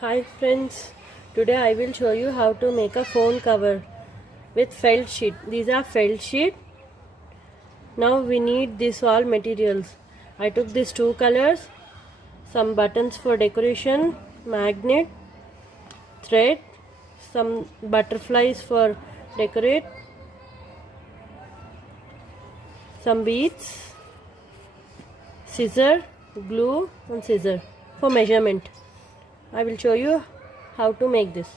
Hi friends, today I will show you how to make a phone cover with felt sheet. These are felt sheet. Now we need these all materials. I took these two colors, some buttons for decoration, magnet, thread, some butterflies for decorate, some beads, scissor, glue and scissor for measurement. I will show you how to make this.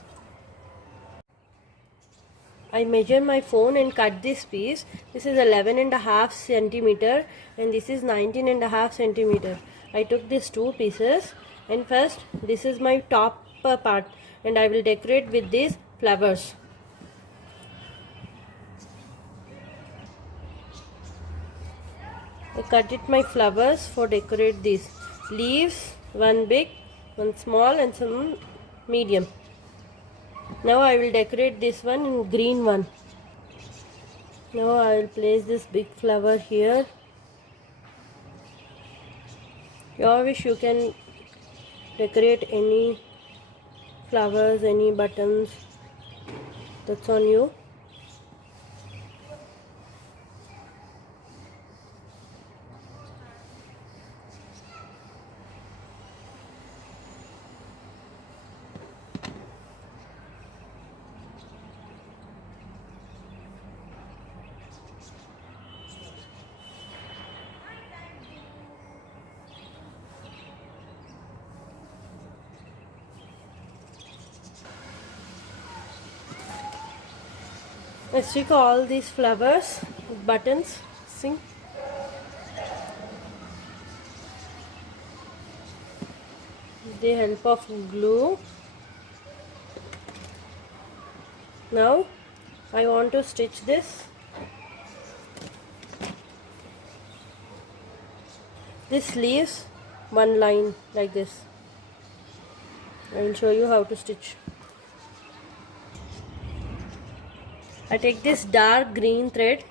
I measure my phone and cut this piece. This is 11.5 centimeter and this is 19.5 centimeter. I took these two pieces and first this is my top part and I will decorate with these flowers. I cut it my flowers for decorate these leaves, one big, one small and some medium. Now I will decorate this one in green one. Now I will place this big flower here. Your wish, you can decorate any flowers, any buttons, that's on you. I stick all these flowers, buttons, see, with the help of glue. Now I want to stitch this. This leaves one line like this. I will show you how to stitch. I take this dark green thread,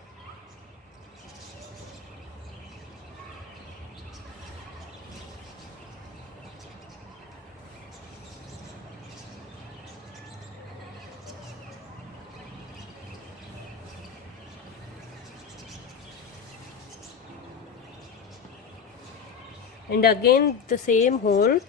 and again the same hole.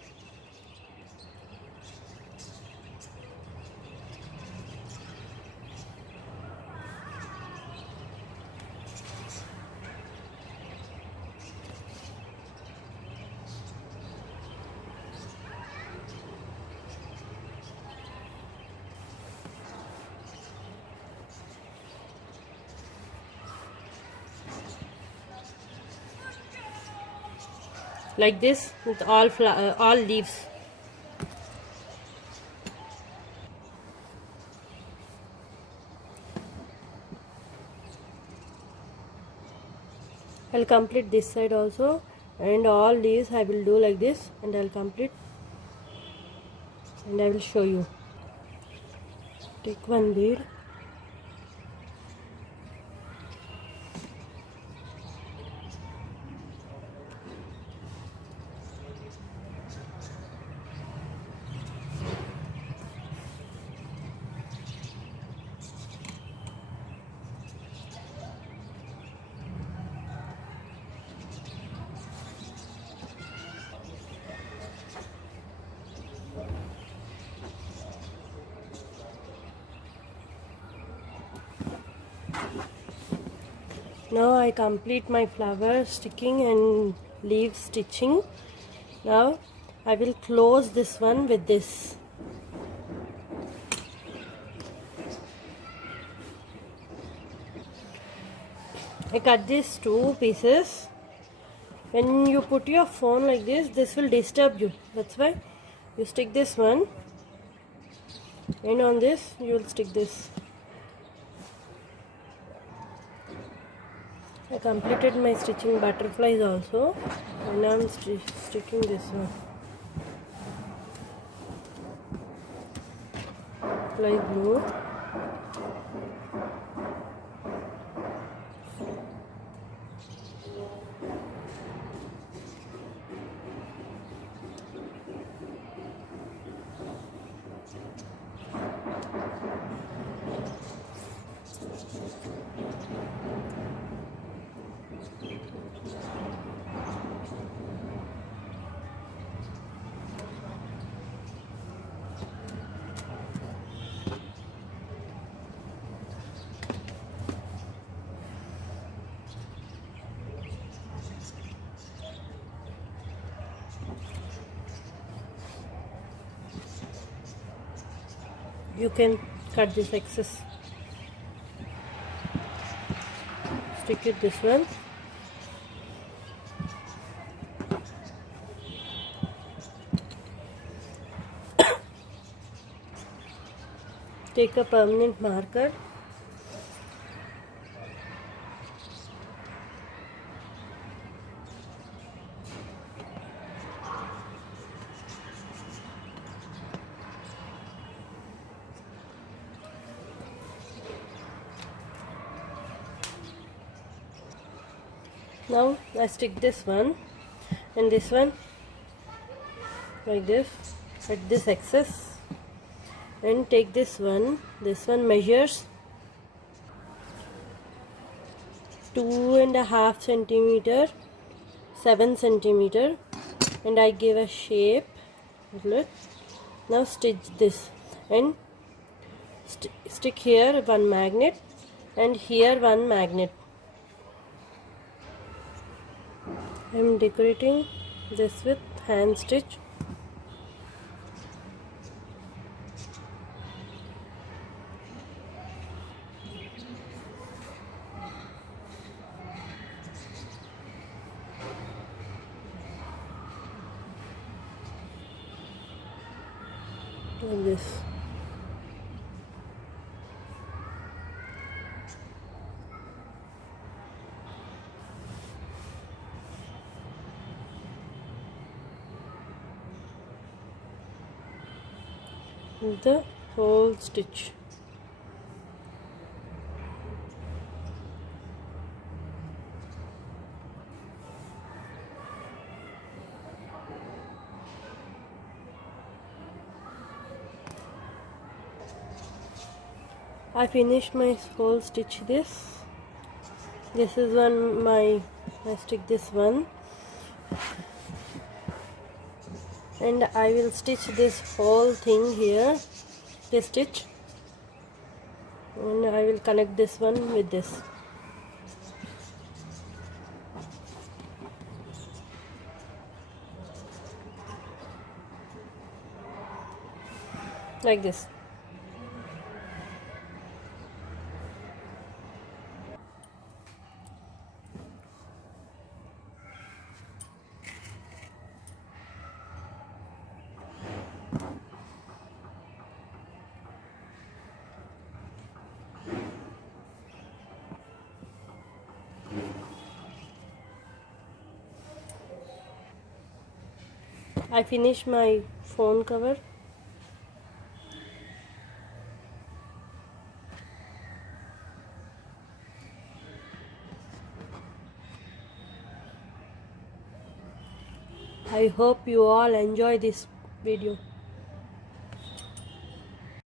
Like this with all leaves. I'll complete this side also, and all leaves I will do like this, and I'll complete and I will show you. Take one bead, now I complete my flower sticking and leaf stitching. Now I will close this one with this. I cut these two pieces. When you put your phone like this will disturb you. That's why you stick this one, and on this you will stick this. I completed my stitching butterflies also, and I am sticking this one. Apply glue. you can cut this excess. Stick it this one. Take a permanent marker. Now I stick this one and this one like this at this axis, and take this one measures 2.5 centimeter, 7 centimeter, and I give a shape. Look, now stitch this and stick here one magnet and here one magnet. I am decorating this with hand stitch. Like this. The whole stitch. I finished my whole stitch. This is one I stick this one, and I will stitch this whole thing here, this stitch, and I will connect this one with this. Like this. I finished my phone cover. I hope you all enjoy this video.